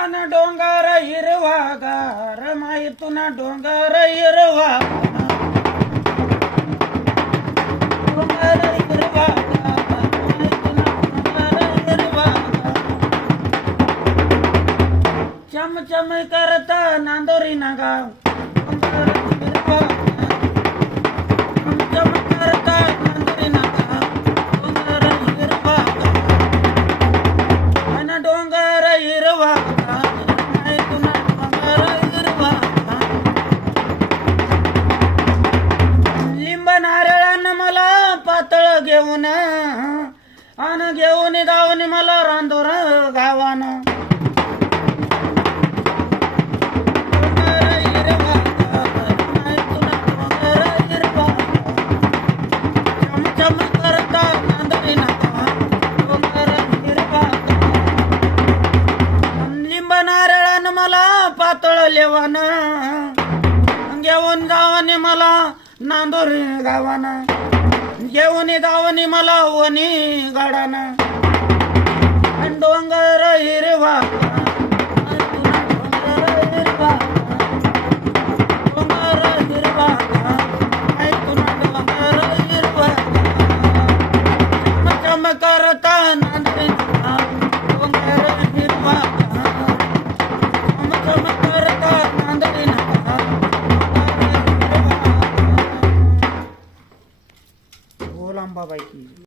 अन डोंगर हिरवा गार माहितून डोंगर हिरवा डोंगर हिरवा माहितून डोंगर हिरवा चमचम करता नांदोरी ना गाव डोंगर हिरवा चमचम करता नांदोरी ना गाव डोंगर हिरवा अन डोंगर हिरवा पातळ घेऊन अन घेऊन गावनी मला रांदोर गावान चमचम करता नांदरी नाका डोंगर हिरवा लिंब नारळान मला पातळ लेवान घेऊन गावाने मला नांदोरी गावान घेऊन गावनी मला वनी गाडाना डोंगर हिरवा